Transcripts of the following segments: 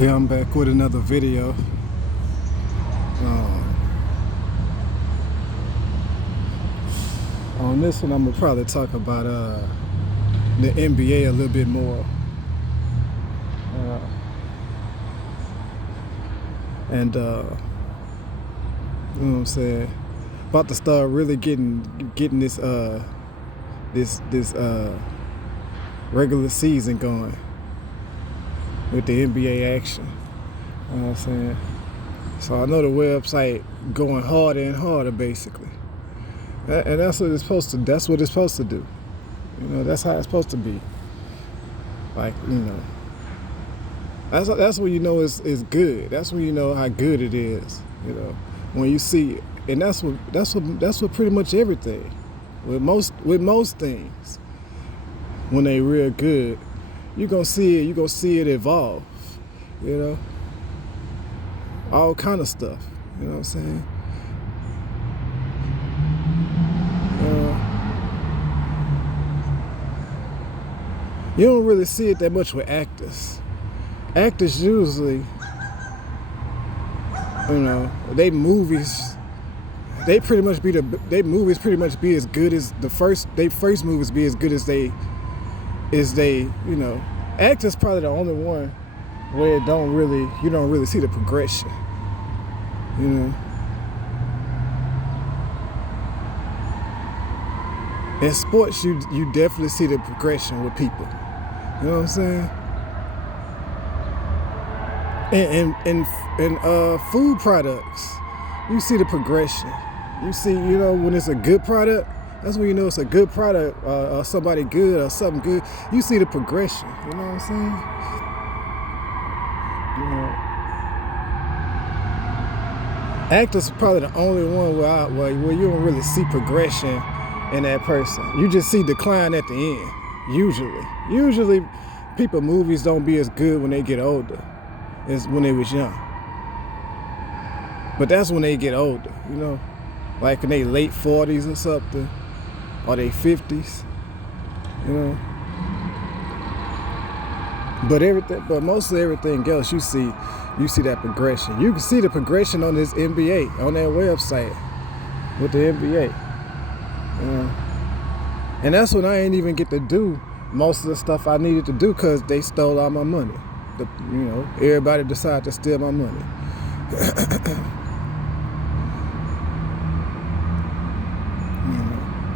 Yeah, I'm back with another video. Um, on this one, I'm gonna probably talk about the NBA a little bit more, uh, and you know what I'm saying. About to start really getting this regular season going with the NBA action. You know what I'm saying. So I know the website going harder and harder, basically. And that's what it's supposed to. That's what it's supposed to do. You know, that's how it's supposed to be. Like, you know, that's when you know it's good. That's when you know how good it is. You know, when you see it. And that's what pretty much everything. With most things, when they real good, you're gonna see it. You're gonna see it evolve. You know, all kind of stuff. You know what I'm saying? You don't really see it that much with actors. Actors usually, you know, they movies pretty much be as good as they first movies be as good as they, you know. Actors probably the only one where you don't really see the progression. You know. In sports, you definitely see the progression with people. You know what I'm saying? And food products, you see the progression. You see, you know, when it's a good product, that's when you know it's a good product, or somebody good or something good. You see the progression. You know what I'm saying? You know, actors are probably the only one where you don't really see progression in that person. You just see decline at the end. Usually, movies don't be as good when they get older as when they was young. But that's when they get older, you know, like in their late 40s or something, or their 50s, you know. But mostly everything else, you see that progression. You can see the progression on this NBA, on their website with the NBA. And that's when I ain't even get to do most of the stuff I needed to do because they stole all my money. You know, everybody decided to steal my money.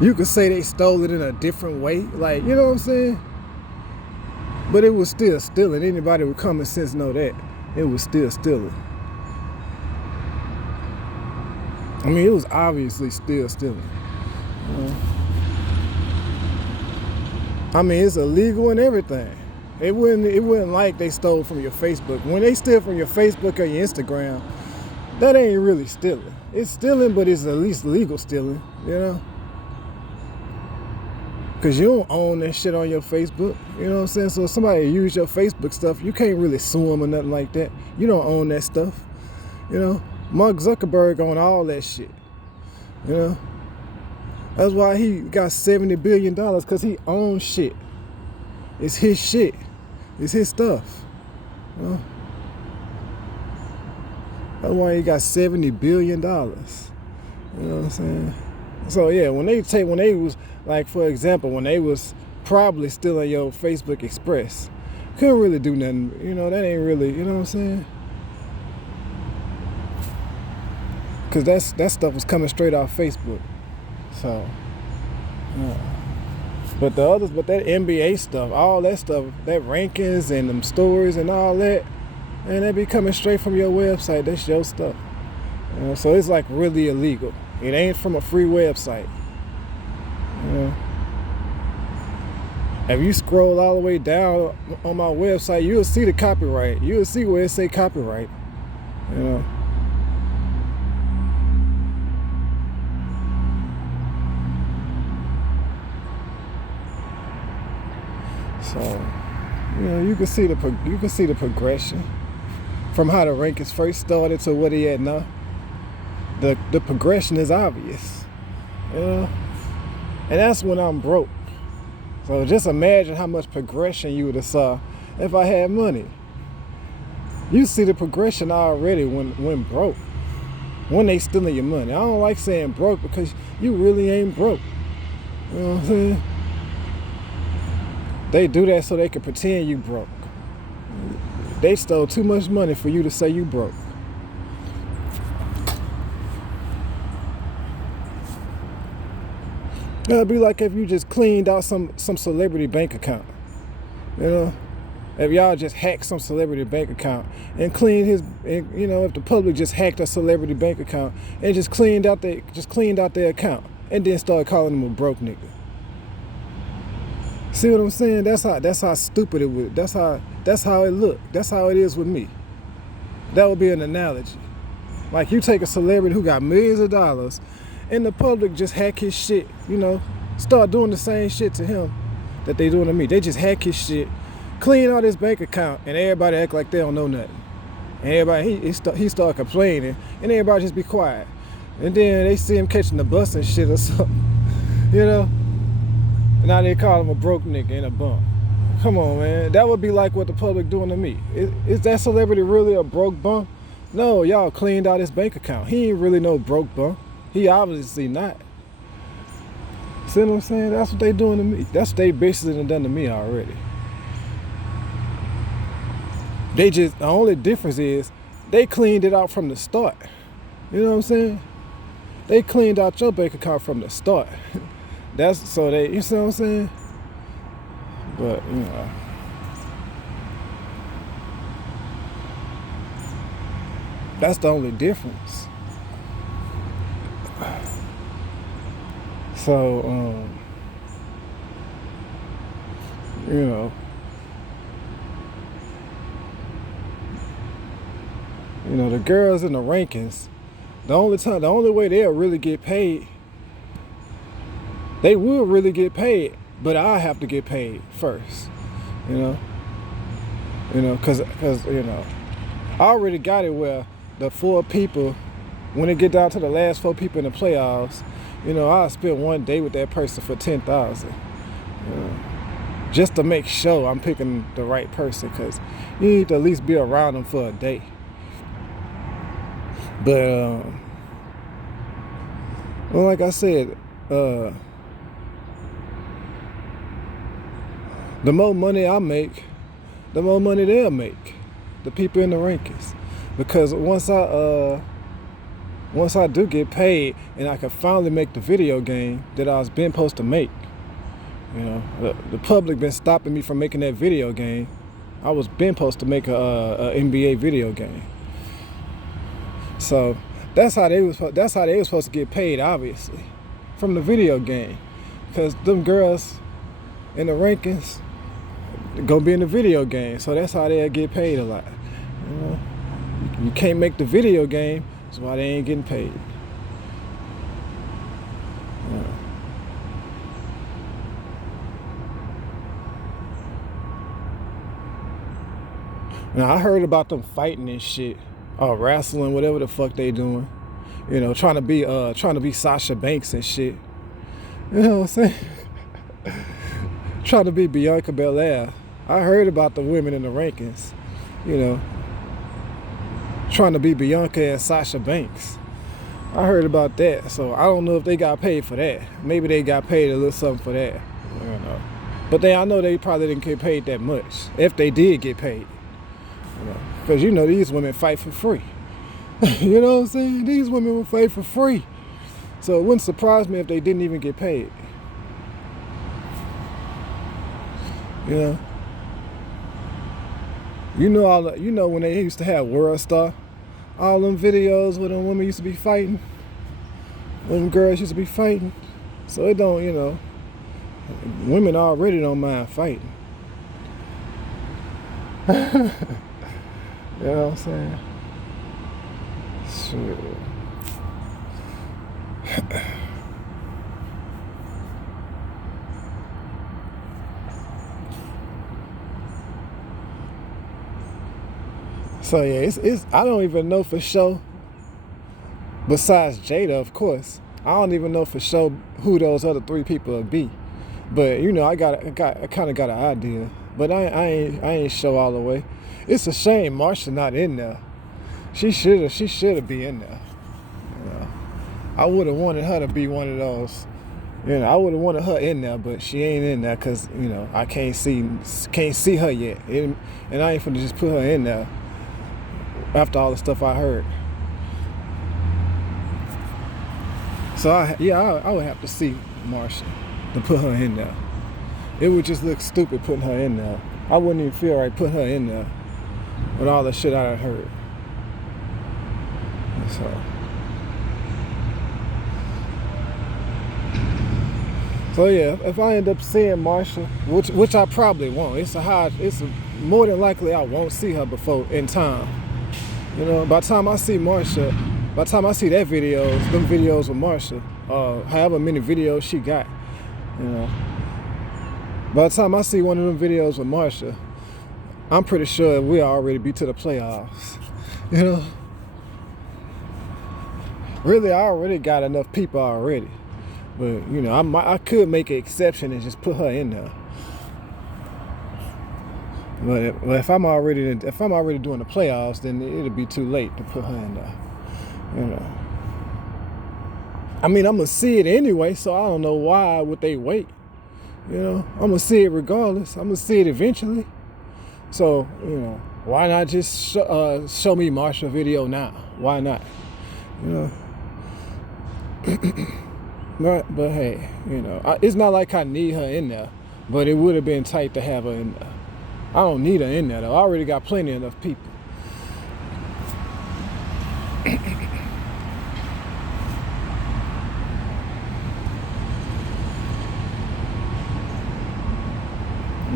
You could say they stole it in a different way, like, you know what I'm saying? But it was still stealing. Anybody with common sense know that. It was still stealing. I mean, it was obviously still stealing. You know? I mean, it's illegal and everything. It wouldn't like they stole from your Facebook. When they steal from your Facebook or your Instagram, that ain't really stealing. It's stealing, but it's at least legal stealing, you know? Because you don't own that shit on your Facebook, you know what I'm saying? So if somebody use your Facebook stuff, you can't really sue them or nothing like that. You don't own that stuff, you know? Mark Zuckerberg own all that shit, you know? That's why he got $70 billion, because he owns shit. It's his shit. It's his stuff. You know? That's why he got $70 billion. You know what I'm saying? So yeah, when they was, like, for example, when they was probably stealing your Facebook Express, couldn't really do nothing. You know, that ain't really, you know what I'm saying? Because that stuff was coming straight off Facebook. So, but that NBA stuff, all that stuff, that rankings and them stories and all that, and they be coming straight from your website. That's your stuff. You know, so it's like really illegal. It ain't from a free website. You know, if you scroll all the way down on my website, you'll see the copyright. You'll see where it say copyright. You know. So, you know, you can see the progression from how the rankings first started to what he at now. The progression is obvious, you know, and that's when I'm broke. So just imagine how much progression you would have saw if I had money. You see the progression already when broke. When they stealing your money. I don't like saying broke because you really ain't broke. You know what I'm saying? They do that so they can pretend you broke. They stole too much money for you to say you broke. It'd be like if you just cleaned out some celebrity bank account. You know? If y'all just hacked some celebrity bank account and cleaned his, you know, if the public just hacked a celebrity bank account and just cleaned out their account and then started calling them a broke nigga. See what I'm saying? That's how stupid it would. That's how it looked. That's how it is with me. That would be an analogy. Like you take a celebrity who got millions of dollars and the public just hack his shit, you know, start doing the same shit to him that they doing to me. They just hack his shit, clean out his bank account, and everybody act like they don't know nothing. And everybody, he start complaining, and everybody just be quiet. And then they see him catching the bus and shit or something, you know? And now they call him a broke nigga and a bum. Come on, man. That would be like what the public doing to me. Is that celebrity really a broke bum? No, y'all cleaned out his bank account. He ain't really no broke bum. He obviously not. See what I'm saying? That's what they doing to me. That's what they basically done to me already. The only difference is they cleaned it out from the start. You know what I'm saying? They cleaned out your bank account from the start. You see what I'm saying? But, you know. That's the only difference. So, you know. You know, the girls in the rankings, the only way they'll really get paid, they will really get paid, but I have to get paid first, you know, cause you know, I already got it where the 4 people, when it get down to the last 4 people in the playoffs, you know, I'll spend one day with that person for $10,000, you know, just to make sure I'm picking the right person, cause you need to at least be around them for a day. But, well, like I said, the more money I make, the more money they'll make, the people in the rankings. Because once I do get paid and I can finally make the video game that I was been supposed to make, you know, the public been stopping me from making that video game. I was been supposed to make a NBA video game. So that's how they was supposed to get paid, obviously, from the video game, because them girls in the rankings gonna be in the video game, so that's how they'll get paid a lot. You know, you can't make the video game, that's why they ain't getting paid. Now I heard about them fighting and shit. Wrestling, whatever the fuck they doing, you know, trying to be Sasha Banks and shit. You know what I'm saying? Trying to be Bianca Belair. I heard about the women in the rankings, you know, trying to be Bianca and Sasha Banks. I heard about that, so I don't know if they got paid for that. Maybe they got paid a little something for that. I don't know. But I know they probably didn't get paid that much, if they did get paid. You know, because you know these women fight for free. You know what I'm saying? These women will fight for free. So it wouldn't surprise me if they didn't even get paid. You know? You know when they used to have World Star, all them videos where them women used to be fighting, when them girls used to be fighting. So it don't, you know, women already don't mind fighting. You know what I'm saying? Shit. So yeah, it's I don't even know for sure. Besides Jada, of course, I don't even know for sure who those other 3 people would be. But you know, I kind of got an idea. but I ain't show all the way. It's a shame Marsha not in there. She should be in there. You know, I would have wanted her to be one of those. You know, I would have wanted her in there, but she ain't in there because, you know, I can't see her yet, and I ain't finna just put her in there after all the stuff I heard. So I would have to see Marsha to put her in there. It would just look stupid putting her in there. I wouldn't even feel right putting her in there with all the shit I heard. So yeah, if I end up seeing Marsha, which I probably won't, it's more than likely I won't see her before in time. You know, by the time I see Marsha, by the time I see them videos with Marsha, however many videos she got, you know, by the time I see one of them videos with Marsha, I'm pretty sure we'll already be to the playoffs. You know, really, I already got enough people already. But, you know, I could make an exception and just put her in there. But if I'm already doing the playoffs, then it'll be too late to put her in there. You know, I mean, I'm gonna see it anyway, so I don't know why would they wait. You know, I'm gonna see it regardless. I'm gonna see it eventually. So, you know, why not just show me Marsha video now? Why not? You know. But hey, you know, it's not like I need her in there, but it would have been tight to have her in there. I don't need her in there though. I already got plenty enough people.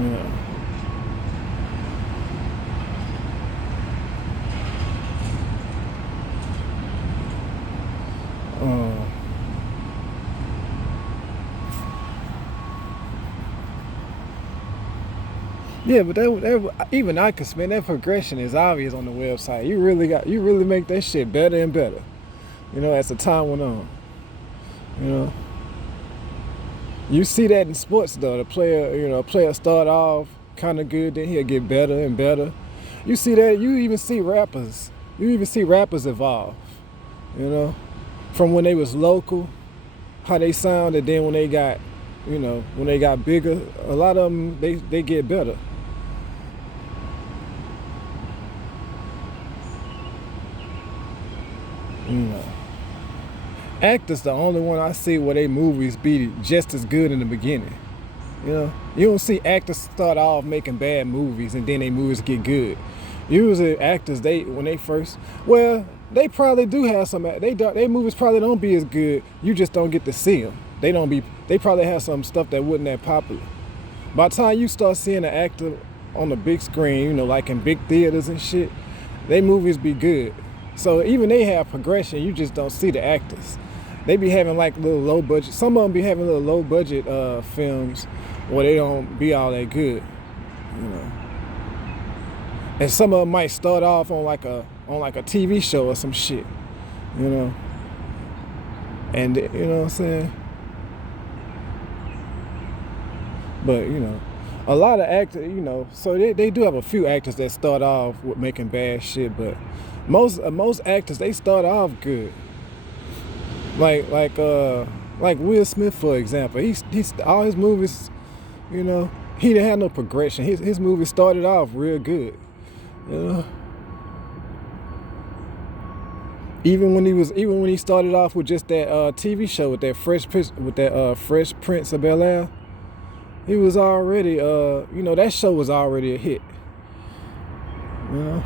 Yeah. Yeah, but even I can spend that progression is obvious on the website. You really make that shit better and better. You know, as the time went on. You know, you see that in sports though. The player start off kind of good, then he'll get better and better. You see that. You even see rappers. You even see rappers evolve. You know, from when they was local, how they sounded, then when they got, you know, when they got bigger, a lot of them they get better. You know, actors the only one I see where they movies be just as good in the beginning. You know, you don't see actors start off making bad movies and then they movies get good. Usually actors, they probably do have some. They movies probably don't be as good. You just don't get to see them. They probably have some stuff that wasn't that popular. By the time you start seeing an actor on the big screen, you know, like in big theaters and shit, they movies be good. So even they have progression, you just don't see the actors. They be having like little low budget. Some of them be having little low budget films where they don't be all that good, you know. And some of them might start off on like a TV show or some shit, you know. And you know what I'm saying? But you know, a lot of actors, you know, so they do have a few actors that start off with making bad shit, but most actors, they start off good. Like Will Smith, for example. He's all his movies, you know, he didn't have no progression. His movies started off real good. You know? Even when he started off with just that TV show with that Fresh Prince of Bel-Air, he was already you know, that show was already a hit. You know?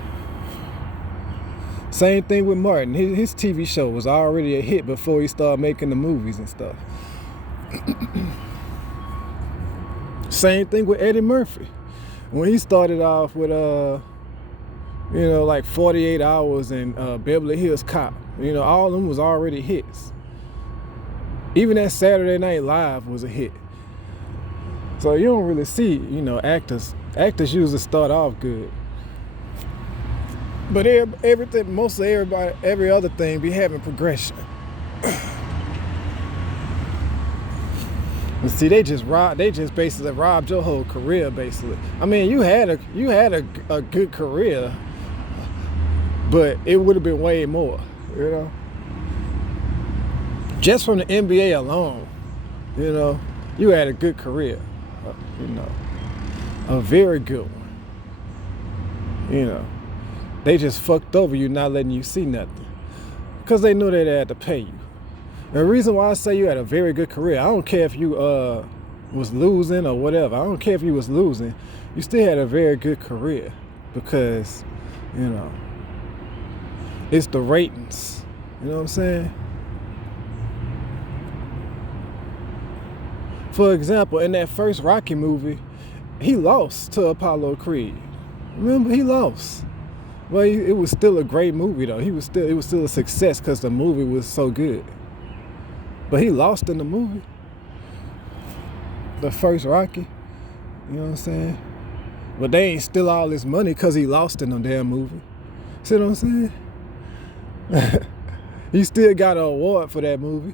Same thing with Martin. His TV show was already a hit before he started making the movies and stuff. Same thing with Eddie Murphy. When he started off with you know, like 48 Hours and Beverly Hills Cop, you know, all of them was already hits. Even that Saturday Night Live was a hit. So you don't really see, you know, actors usually start off good. But everything, mostly every other thing be having progression. See, they just basically robbed your whole career, basically. I mean, you had a good career, but it would have been way more, you know. Just from the NBA alone, you know, you had a good career, you know, a very good one. You know, they just fucked over you, not letting you see nothing, because they knew they had to pay you. The reason why I say you had a very good career, I don't care if you was losing or whatever. I don't care if you was losing. You still had a very good career because, you know, it's the ratings. You know what I'm saying? For example, in that first Rocky movie, he lost to Apollo Creed. Remember, he lost. Well, it was still a great movie though. It was still a success because the movie was so good. But he lost in the movie. The first Rocky. You know what I'm saying? But they ain't steal all this money because he lost in the damn movie. See what I'm saying? He still got an award for that movie.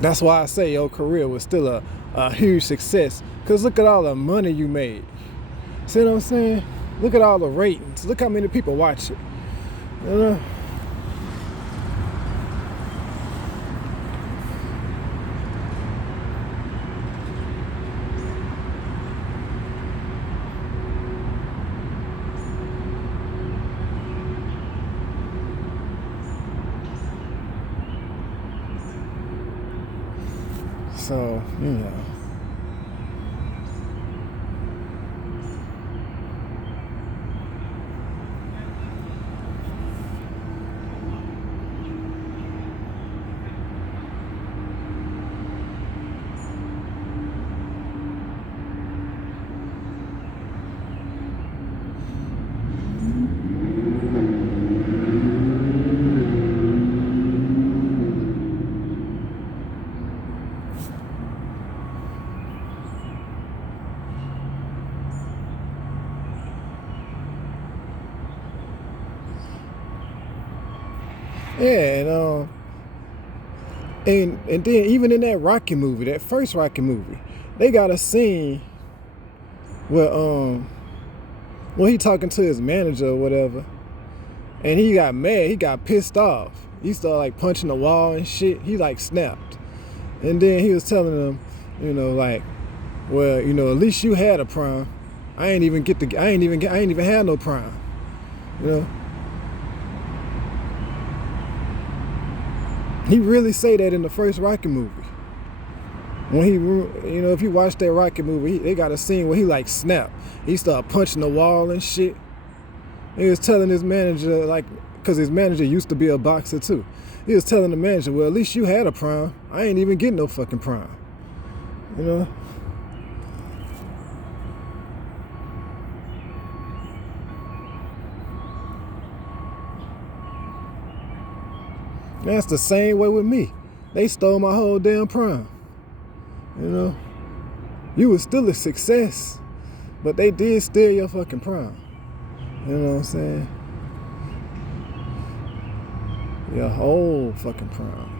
That's why I say your career was still a huge success. Because look at all the money you made. See what I'm saying? Look at all the ratings. Look how many people watch it. You know? So, you know. Yeah, and then even in that Rocky movie, that first Rocky movie, they got a scene where when he talking to his manager or whatever, and he got mad, he got pissed off. He started like punching the wall and shit. He like snapped, and then he was telling them, you know, like, well, you know, at least you had a prime. I ain't even had no prime, you know. He really say that in the first Rocky movie. When he, you know, if you watch that Rocky movie, they got a scene where he like snapped. He started punching the wall and shit. He was telling his manager, like, because his manager used to be a boxer too. He was telling the manager, well, at least you had a prime. I ain't even getting no fucking prime. You know? That's the same way with me. They stole my whole damn prime. You know? You was still a success, but they did steal your fucking prime. You know what I'm saying? Your whole fucking prime.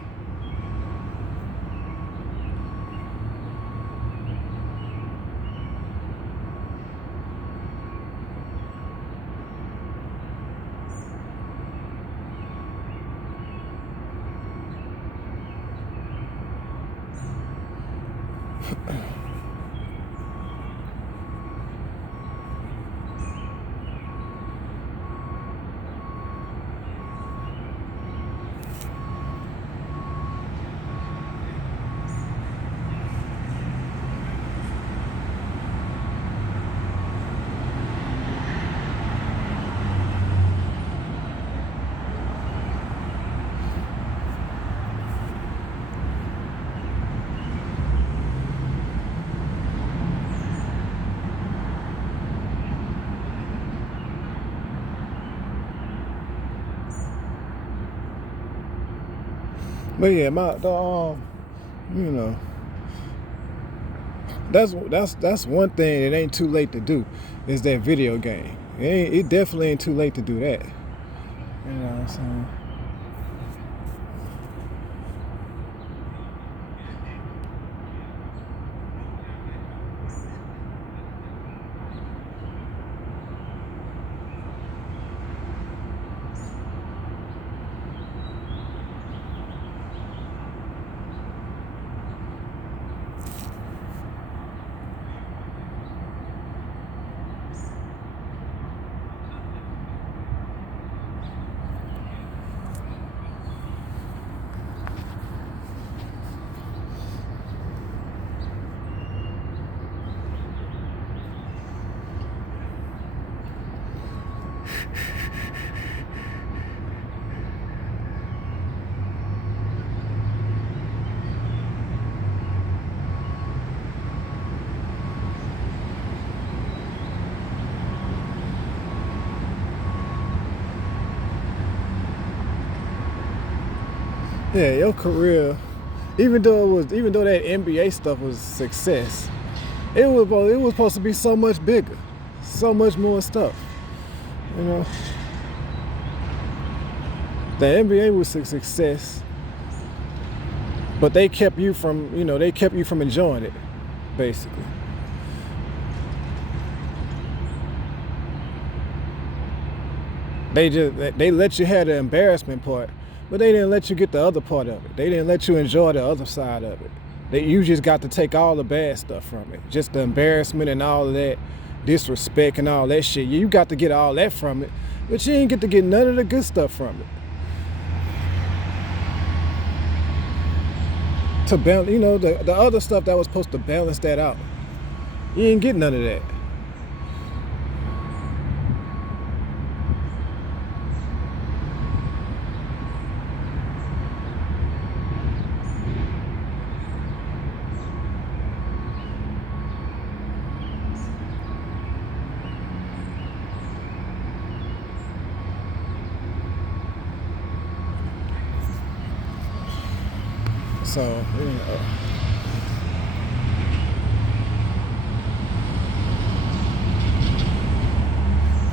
But yeah, you know, that's one thing that ain't too late to do, is that video game. It definitely ain't too late to do that. You know what I'm saying? Yeah, your career, even though that NBA stuff was success, it was supposed to be so much bigger, so much more stuff. You know, the NBA was a success, but they kept you from enjoying it, basically. They let you have the embarrassment part, but they didn't let you get the other part of it. They didn't let you enjoy the other side of it. You just got to take all the bad stuff from it, just the embarrassment and all of that disrespect and all that shit. You got to get all that from it, but you ain't get to get none of the good stuff from it. To balance, the other stuff that was supposed to balance that out, you ain't get none of that. So,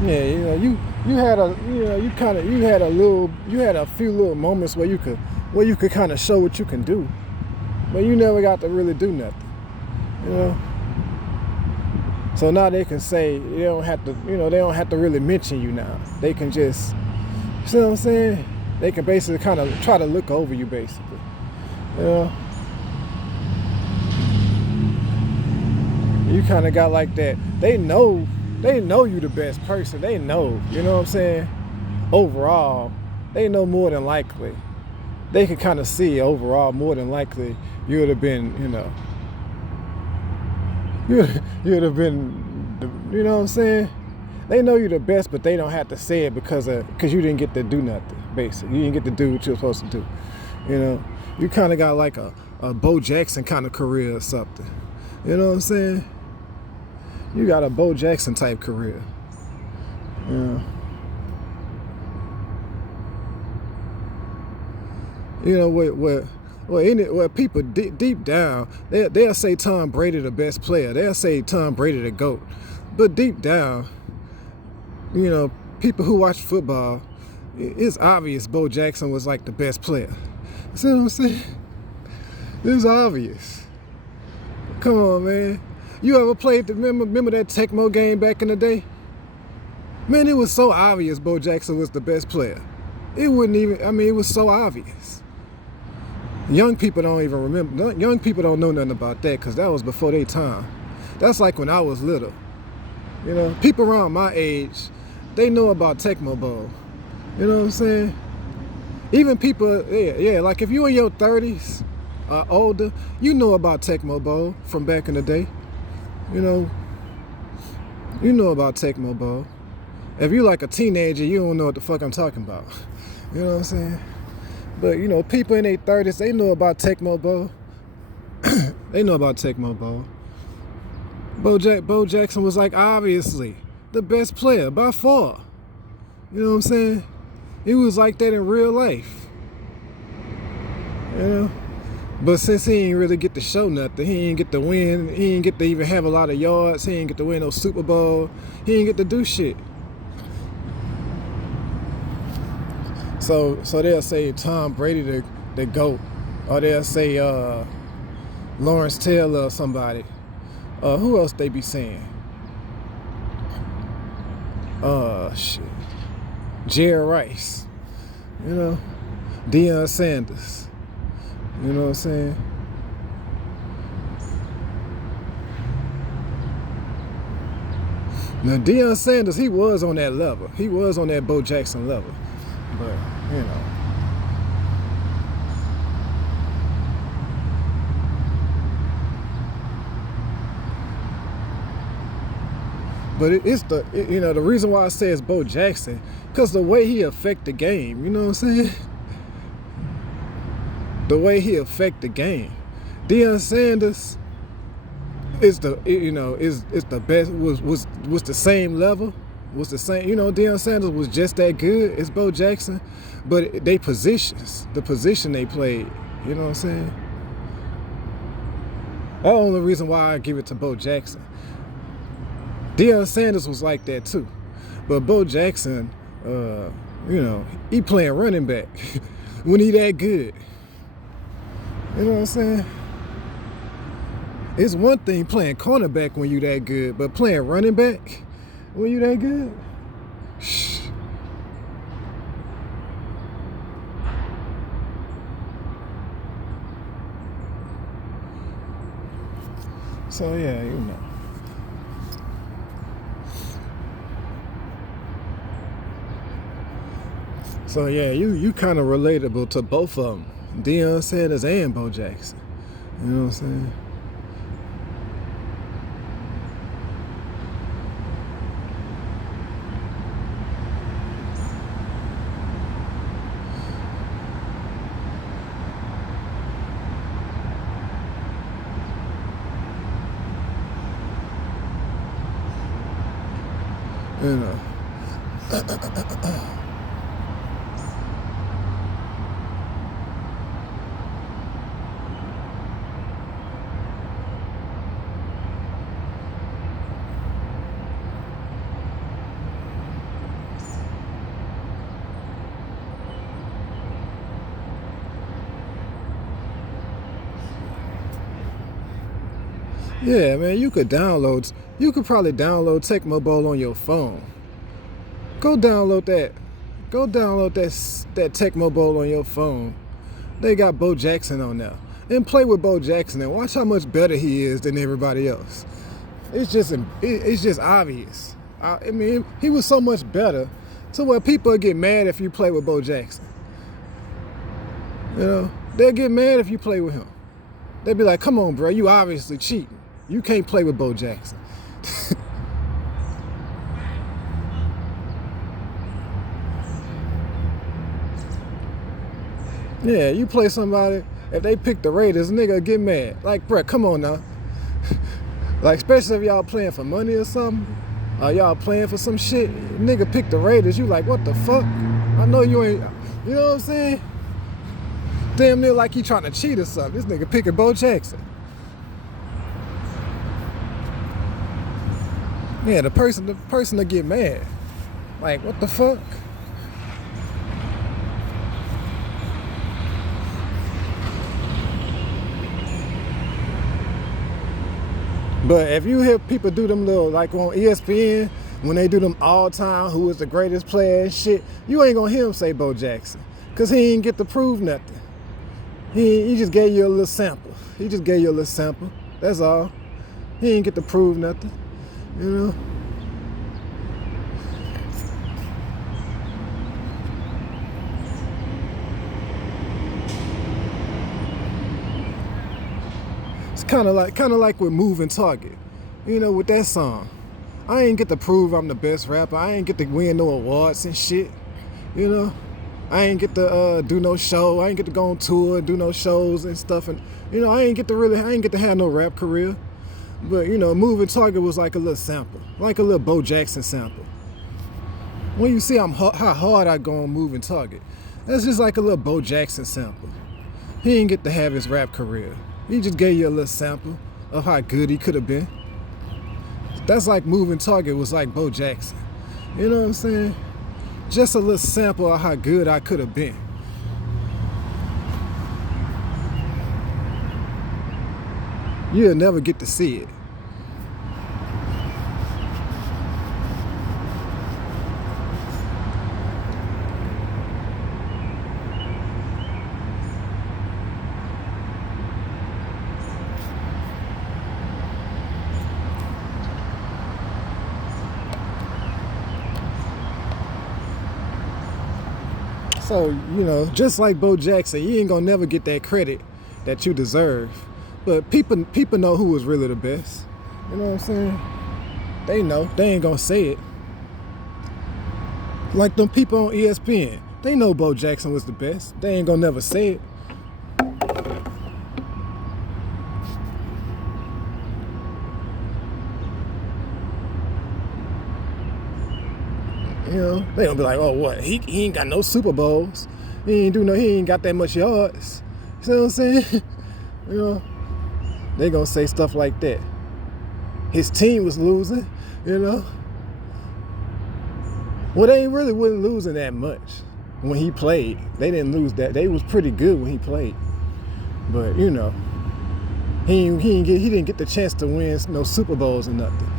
yeah, you had a few little moments where you could kind of show what you can do, but you never got to really do nothing, you know. So now they can say they don't have to really mention you now. They can just, you see what I'm saying? They can basically kind of try to look over you, basically. You know, you kind of got like that. They know you the best person. They know, you know what I'm saying? Overall, they know more than likely. They can kind of see overall more than likely you would have been, you'd have been, you know what I'm saying? They know you're the best, but they don't have to say it because you didn't get to do nothing, basically. You didn't get to do what you were supposed to do, you know? You kind of got like a Bo Jackson kind of career or something. You know what I'm saying? You got a Bo Jackson type career. Yeah. You know, where people deep down, they'll say Tom Brady the best player. They'll say Tom Brady the GOAT. But deep down, people who watch football, it's obvious Bo Jackson was like the best player. See what I'm saying? It's obvious. Come on, man. You ever played remember that Tecmo game back in the day? Man, it was so obvious Bo Jackson was the best player. It was so obvious. Young people don't even remember. Young people don't know nothing about that because that was before their time. That's like when I was little. People around my age, they know about Tecmo Bowl. You know what I'm saying? Even people, like if you in your 30s or older, you know about Tecmo Bowl from back in the day. You know about Tecmo Bowl. If you like a teenager, you don't know what the fuck I'm talking about. You know what I'm saying? But people in their 30s, they know about Tecmo Bowl. They know about Tecmo Bowl. Bo Jackson was like obviously the best player by far. You know what I'm saying? He was like that in real life. But since he ain't really get to show nothing, he ain't get to win, he ain't get to even have a lot of yards, he ain't get to win no Super Bowl, he ain't get to do shit. So they'll say Tom Brady the GOAT, or they'll say Lawrence Taylor or somebody. Who else they be saying? Shit. Jerry Rice. Deion Sanders. You know what I'm saying? Now Deion Sanders, he was on that level. He was on that Bo Jackson level. But, But it's the reason why I say it's Bo Jackson, because the way he affect the game, you know what I'm saying? The way he affect the game. Deion Sanders is the best, was the same level, was the same, Deion Sanders was just that good as Bo Jackson, but they positions, the position they played, you know what I'm saying? That's the only reason why I give it to Bo Jackson. Deion Sanders was like that too, but Bo Jackson, he playing running back when he that good. You know what I'm saying? It's one thing playing cornerback when you that good, but playing running back when you that good? Shh. So yeah, you know. So yeah, you kind of relatable to both of them, Deion Sanders and Bo Jackson. You know what I'm saying? You know. Yeah, man, you could probably download Tecmo Bowl on your phone. Go download that. Go download that Tecmo Bowl on your phone. They got Bo Jackson on there. And play with Bo Jackson and watch how much better he is than everybody else. It's just obvious. I mean, he was so much better to where people get mad if you play with Bo Jackson. You know, they'll get mad if you play with him. They'll be like, come on, bro, you obviously cheating. You can't play with Bo Jackson. Yeah, you play somebody, if they pick the Raiders, nigga get mad. Like, bro, come on now. Like, especially if y'all playing for money or something, or y'all playing for some shit, nigga pick the Raiders, you like, what the fuck? I know you ain't, you know what I'm saying? Damn near like he trying to cheat or something. This nigga picking Bo Jackson. Yeah, the person to get mad. Like, what the fuck? But if you hear people do them little, like on ESPN, when they do them all time, who is the greatest player and shit, you ain't gonna hear him say Bo Jackson. Cause he ain't get to prove nothing. He just gave you a little sample. He just gave you a little sample. That's all. He ain't get to prove nothing. You know? It's kind of like with Moving Target. You know, with that song. I ain't get to prove I'm the best rapper. I ain't get to win no awards and shit. You know? I ain't get to do no show. I ain't get to go on tour and do no shows and stuff. And, you know, I ain't get to have no rap career. But, you know, Moving Target was like a little sample. Like a little Bo Jackson sample. When you see how hard I go on Moving Target, that's just like a little Bo Jackson sample. He didn't get to have his rap career. He just gave you a little sample of how good he could have been. That's like Moving Target was like Bo Jackson. You know what I'm saying? Just a little sample of how good I could have been. You'll never get to see it. So, you know, just like Bo Jackson, you ain't gonna never get that credit that you deserve. But people know who was really the best. You know what I'm saying? They know. They ain't gonna say it. Like them people on ESPN. They know Bo Jackson was the best. They ain't gonna never say it. You know, they gonna be like, oh, what? He ain't got no Super Bowls. He ain't got that much yards. You know what I'm saying? You know, they gonna say stuff like that. His team was losing, you know. Well, they really wasn't losing that much when he played. They didn't lose that. They was pretty good when he played. But, you know, he didn't get the chance to win no Super Bowls or nothing.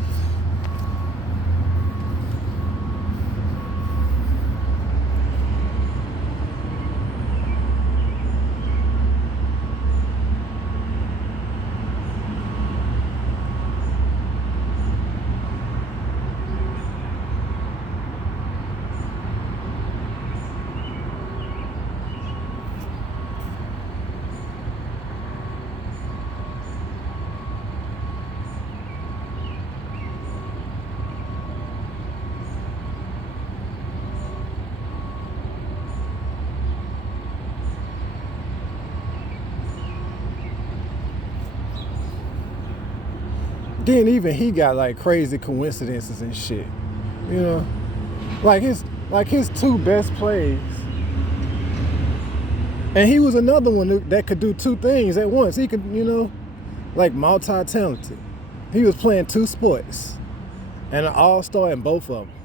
Then even he got like crazy coincidences and shit, you know, like his two best plays, and he was another one that could do two things at once. He could, you know, like multi-talented. He was playing two sports and an all-star in both of them.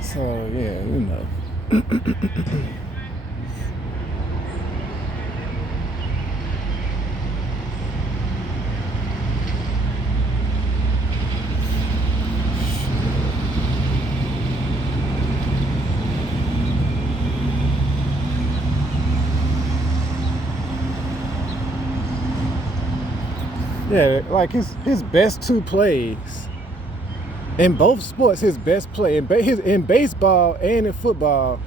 So yeah, you know. Yeah, like his best two plays in both sports. His best play in baseball and in football,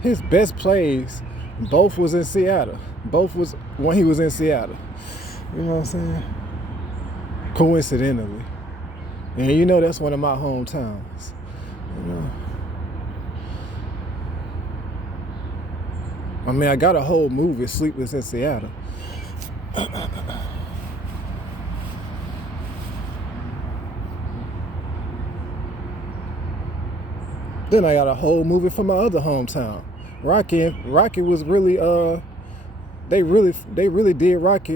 his best plays both was in Seattle. Both was when he was in Seattle. You know what I'm saying? Coincidentally, and you know that's one of my hometowns. You know. I mean, I got a whole movie, Sleepless in Seattle. Then I got a whole movie from my other hometown. Rocky was really they really did Rocky.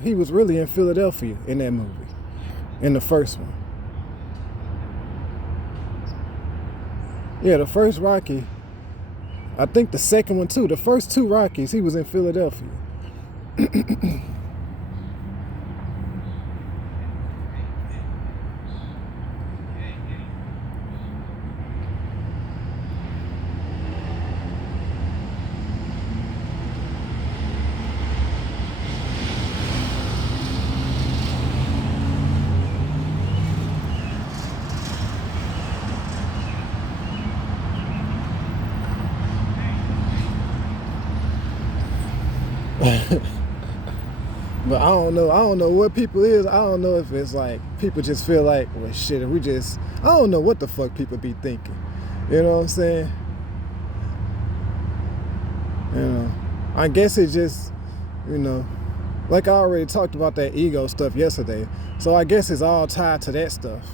He was really in Philadelphia in that movie, in the first one. Yeah, the first Rocky. I think the second one too. The first two Rockies, he was in Philadelphia. But I don't know what people is. I don't know if it's like people just feel like, well, shit, I don't know what the fuck people be thinking. You know what I'm saying? You know, I guess it just, you know, like I already talked about that ego stuff yesterday. So I guess it's all tied to that stuff.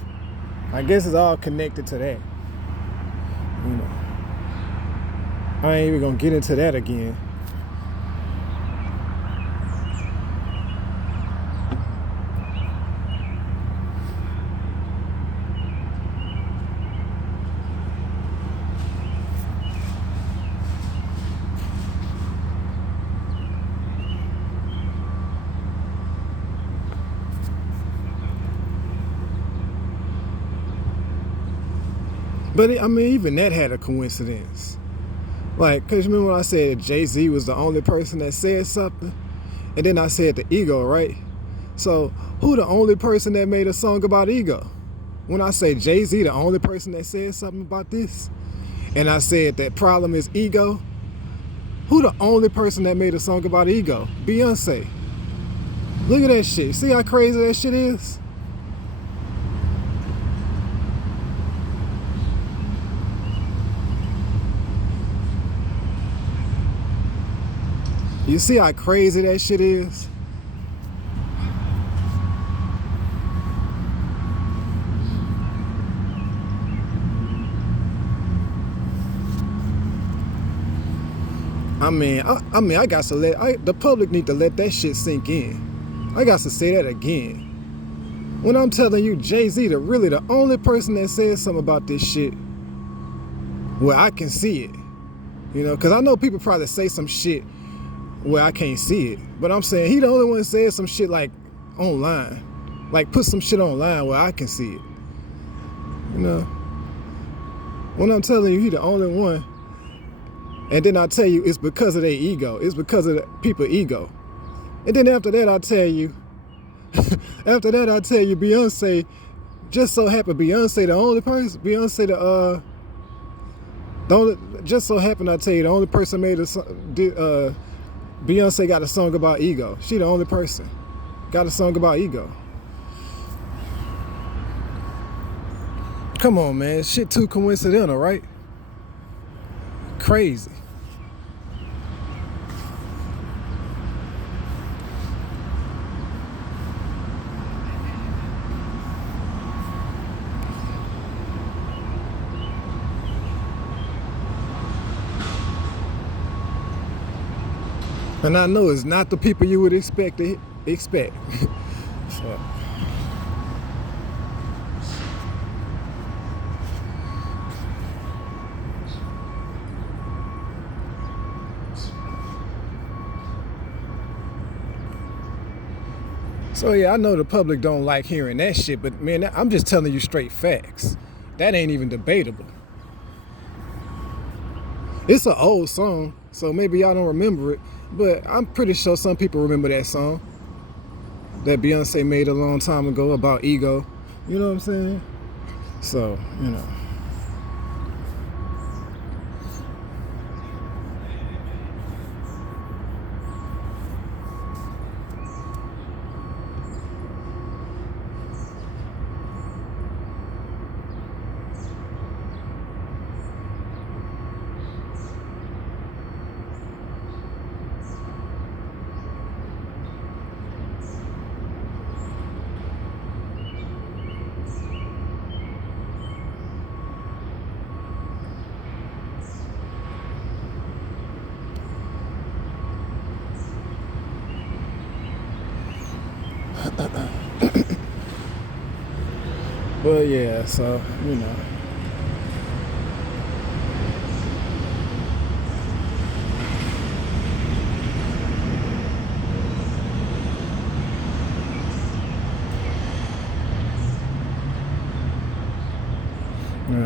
I guess it's all connected to that. You know, I ain't even gonna get into that again. But I mean, even that had a coincidence. Like, cause you remember when I said Jay-Z was the only person that said something? And then I said the ego, right? So who the only person that made a song about ego? When I say Jay-Z, the only person that said something about this, and I said that problem is ego, who the only person that made a song about ego? Beyonce. Look at that shit. See how crazy that shit is? You see how crazy that shit is? I got to the public need to let that shit sink in. I got to say that again. When I'm telling you, Jay-Z, really the only person that says something about this shit where I can see it. You know, because I know people probably say some shit where I can't see it. But I'm saying he the only one that says some shit like online. Like put some shit online where I can see it. You know? When I'm telling you he the only one, and then I tell you it's because of their ego. It's because of the people's ego. And then after that I tell you, Beyonce, just so happened Beyonce the only person, just so happened I tell you the only person made a Beyonce got a song about ego. She the only person got a song about ego. Come on, man, shit too coincidental, right? Crazy. And I know it's not the people you would expect. So yeah, I know the public don't like hearing that shit, but man, I'm just telling you straight facts. That ain't even debatable. It's an old song, so maybe y'all don't remember it, but I'm pretty sure some people remember that song that Beyonce made a long time ago about ego. You know what I'm saying? So, you know. But yeah, so, you know.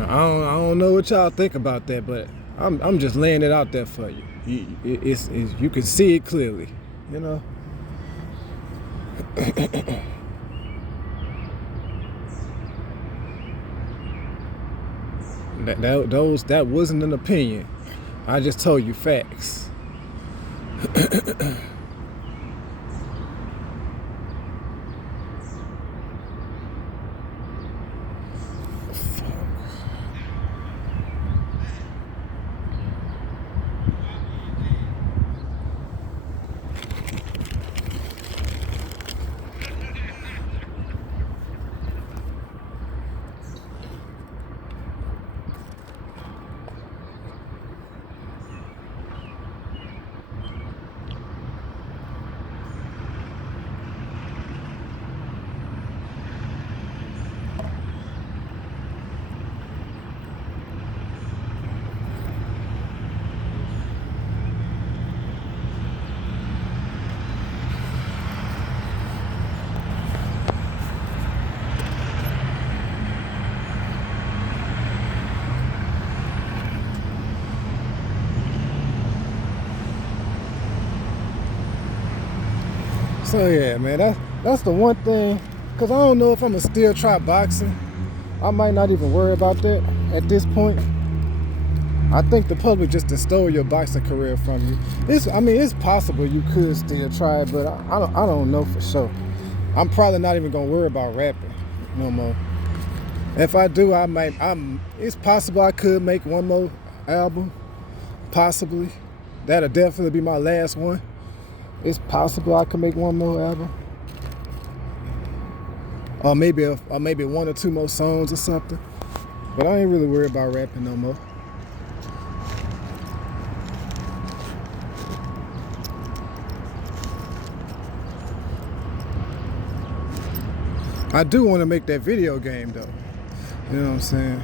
I don't know what y'all think about that, but I'm just laying it out there for you. You can see it clearly, you know. That wasn't an opinion. I just told you facts. So yeah, man, that's the one thing, cause I don't know if I'ma still try boxing. I might not even worry about that at this point. I think the public just stole your boxing career from you. It's possible you could still try it, but I don't know for sure. I'm probably not even gonna worry about rapping no more. If I do, it's possible I could make one more album, possibly. That'll definitely be my last one. It's possible I could make one more album, or maybe one or two more songs or something. But I ain't really worried about rapping no more. I do want to make that video game though. You know what I'm saying?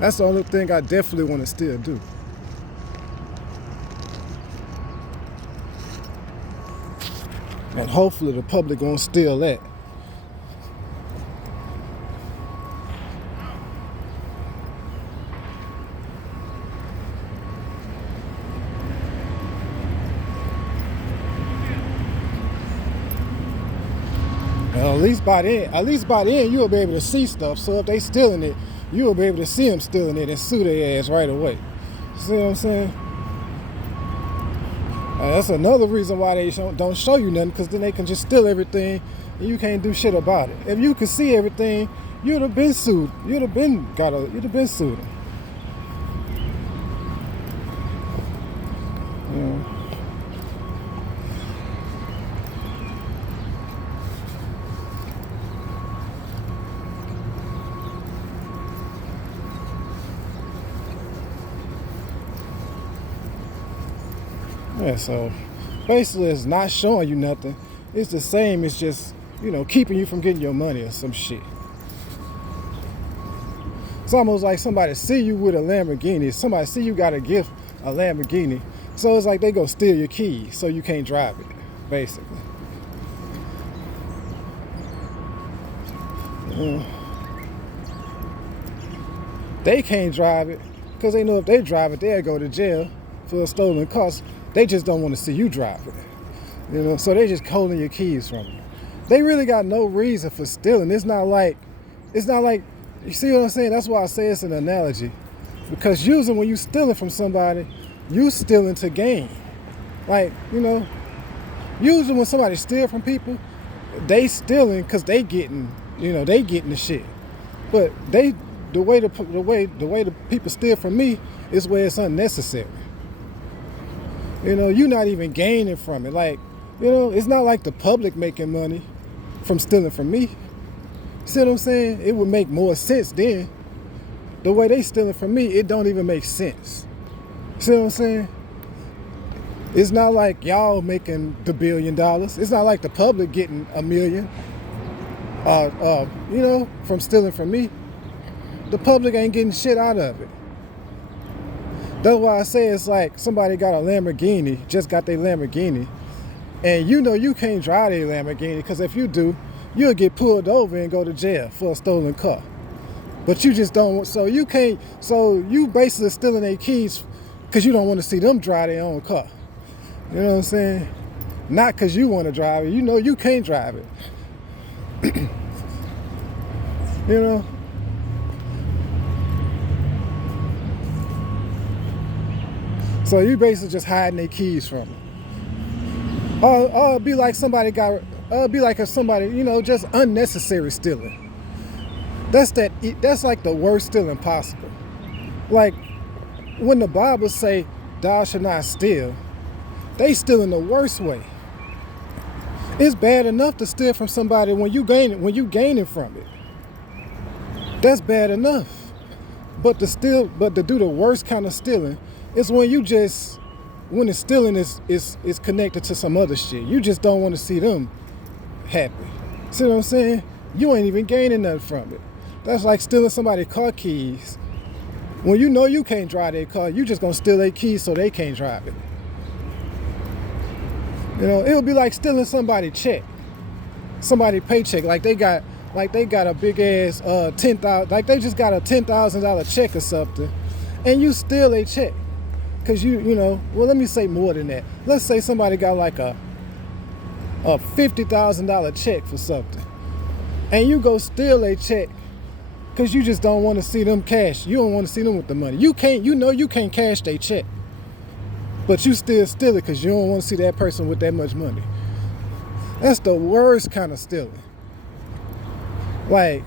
That's the only thing I definitely want to still do. And hopefully the public gonna steal that. Well, at least by then you'll be able to see stuff. So if they stealing it, you'll be able to see them stealing it and sue their ass right away. See what I'm saying? That's another reason why they don't show you nothing, because then they can just steal everything and you can't do shit about it. If you could see everything, you'd have been sued. You'd have been sued. Yeah. Yeah, so basically it's not showing you nothing. It's the same, it's just, keeping you from getting your money or some shit. It's almost like somebody see you with a Lamborghini. Somebody see you got a gift, a Lamborghini. So it's like they go steal your keys so you can't drive it, basically. They can't drive it because they know if they drive it, they'll go to jail for a stolen car. They just don't want to see you drive it. So they just holding your keys from you. They really got no reason for stealing. It's not like, you see what I'm saying? That's why I say it's an analogy. Because usually when you stealing from somebody, you stealing to gain. Like, usually when somebody steal from people, they stealing because they getting the shit. But the way the people steal from me is where it's unnecessary. You're not even gaining from it. Like, it's not like the public making money from stealing from me. See what I'm saying? It would make more sense then. The way they stealing from me, it don't even make sense. See what I'm saying? It's not like y'all making the $1 billion. It's not like the public getting $1 million. From stealing from me. The public ain't getting shit out of it. That's why I say it's like somebody got a Lamborghini, just got their Lamborghini, and you can't drive their Lamborghini, because if you do, you'll get pulled over and go to jail for a stolen car. But you just don't, so you basically stealing their keys because you don't want to see them drive their own car. You know what I'm saying? Not because you want to drive it. You can't drive it. So you basically just hiding their keys from them. Or it'd be like if somebody, just unnecessary stealing. That's like the worst stealing possible. Like when the Bible say, thou shalt not steal, they steal in the worst way. It's bad enough to steal from somebody when you gaining from it. That's bad enough. But to do the worst kind of stealing, it's when the stealing is connected to some other shit. You just don't want to see them happy. See what I'm saying? You ain't even gaining nothing from it. That's like stealing somebody's car keys. When you can't drive their car, you just gonna steal their keys so they can't drive it. It would be like stealing somebody's check, somebody's paycheck. Like they got a big ass $10,000, like they just got a $10,000 check or something, and you steal a check. Cause well, let me say more than that. Let's say somebody got like a $50,000 check for something, and you go steal a check because you just don't want to see them cash. You don't want to see them with the money. You can't cash their check, but you still steal it because you don't want to see that person with that much money. That's the worst kind of stealing. Like,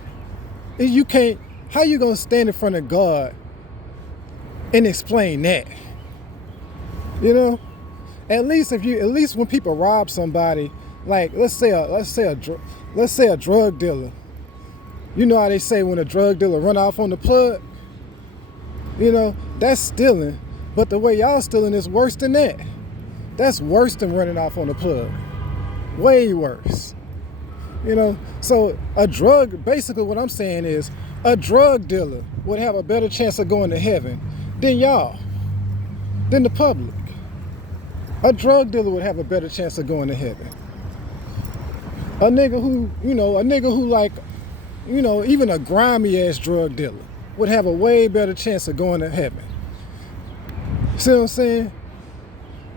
you can't. How you gonna stand in front of God and explain that? At least at least when people rob somebody, like let's say a drug dealer. You know how they say when a drug dealer run off on the plug, that's stealing. But the way y'all stealing is worse than that. That's worse than running off on the plug. Way worse. So basically what I'm saying is a drug dealer would have a better chance of going to heaven than y'all, than the public. A drug dealer would have a better chance of going to heaven. A nigga who like, even a grimy ass drug dealer would have a way better chance of going to heaven. See what I'm saying?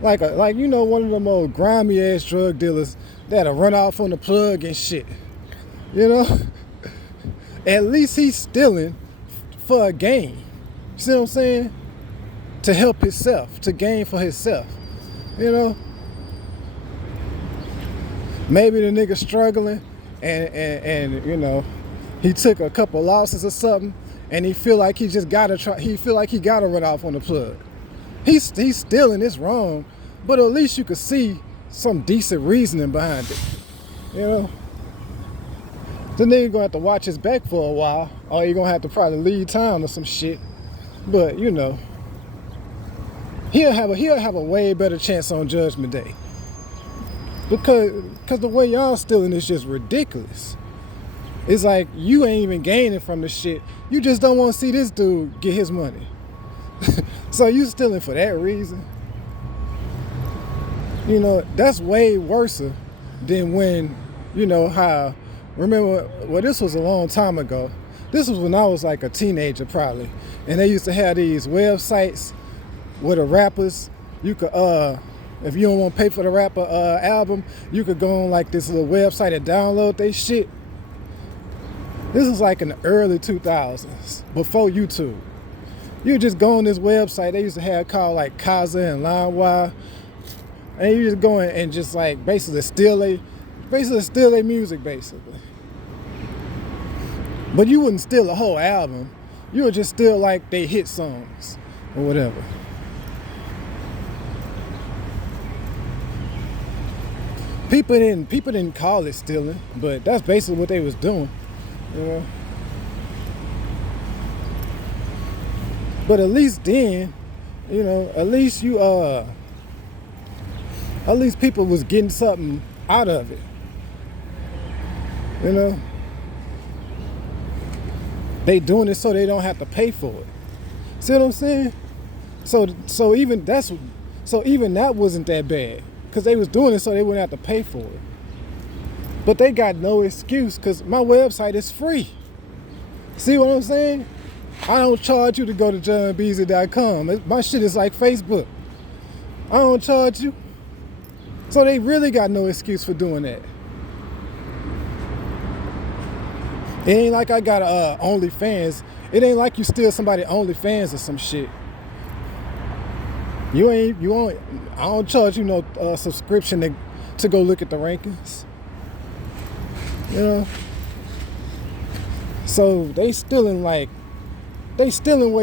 Like one of them old grimy ass drug dealers that'll run off on the plug and shit. At least he's stealing for a gain. See what I'm saying? To help himself, to gain for himself. Maybe the nigga struggling and he took a couple losses or something and he feel like he gotta run off on the plug. He's stealing, it's wrong, but at least you could see some decent reasoning behind it. The nigga gonna have to watch his back for a while, or he gonna have to probably leave town or some shit. But he'll have a way better chance on Judgment Day. Because the way y'all stealing is just ridiculous. It's like you ain't even gaining from the shit. You just don't want to see this dude get his money. So you stealing for that reason? That's way worse than when, this was a long time ago. This was when I was like a teenager probably. And they used to have these websites where the rappers, you could, if you don't want to pay for the rapper album, you could go on like this little website and download they shit. This was like in the early 2000s, before YouTube. You just go on this website they used to have called like Kazaa and LimeWire, and you just go in and just like basically steal their music basically. But you wouldn't steal a whole album. You would just steal like they hit songs or whatever. People didn't call it stealing, but that's basically what they was doing. But at least then, at least people was getting something out of it. They doing it so they don't have to pay for it. See what I'm saying? So even that wasn't that bad, because they was doing it so they wouldn't have to pay for it. But they got no excuse, because my website is free. See what I'm saying? I don't charge you to go to johnbeasley.com. My shit is like Facebook. I don't charge you. So they really got no excuse for doing that. It ain't like I got OnlyFans. It ain't like you steal somebody OnlyFans or some shit. I don't charge you no subscription to go look at the rankings. So they stealing where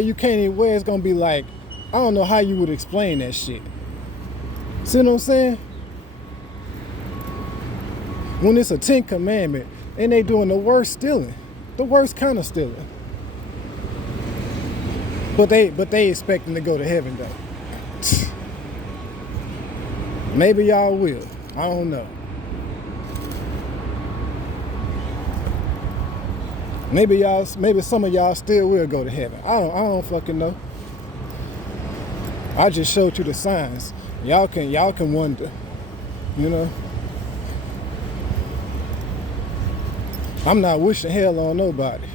you can't even, where it's gonna be like, I don't know how you would explain that shit. See what I'm saying? When it's a 10 commandment and they doing the worst stealing, the worst kind of stealing. But they expecting to go to heaven though. Maybe y'all will. I don't know. Maybe some of y'all still will go to heaven. I don't fucking know. I just showed you the signs. Y'all can wonder. I'm not wishing hell on nobody.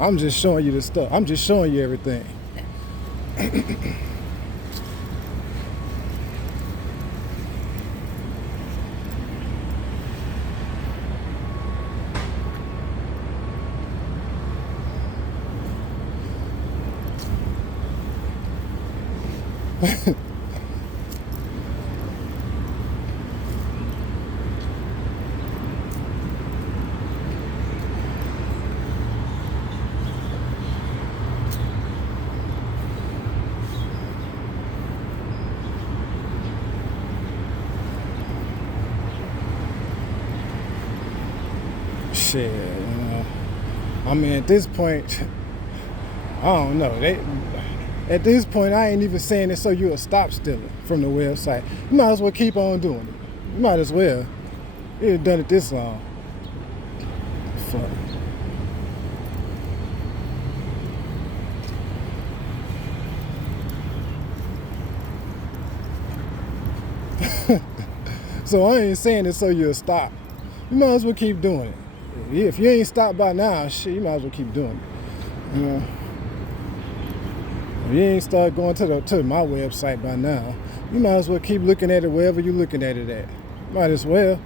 I'm just showing you the stuff. I'm just showing you everything. shit, I mean, at this point, I don't know. At this point, I ain't even saying it so you'll stop stealing from the website. You might as well keep on doing it. You might as well. You've done it this long. Fuck. So I ain't saying it so you'll stop. You might as well keep doing it. If you ain't stopped by now, shit, you might as well keep doing it. You know? If you ain't start going to my website by now, you might as well keep looking at it wherever you're looking at it at. Might as well,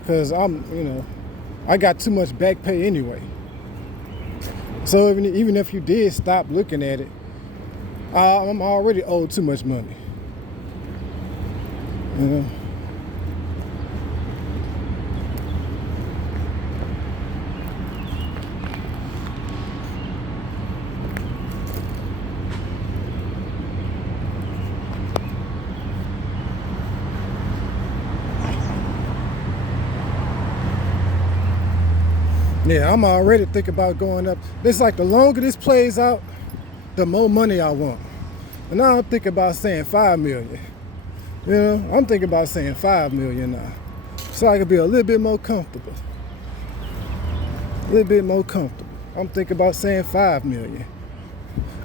because I got too much back pay anyway. So even if you did stop looking at it, I'm already owed too much money. You know? Yeah, I'm already thinking about going up. It's like the longer this plays out, the more money I want. And now I'm thinking about saying 5 million. You know, I'm thinking about saying 5 million now. So I can be a little bit more comfortable. A little bit more comfortable. I'm thinking about saying 5 million.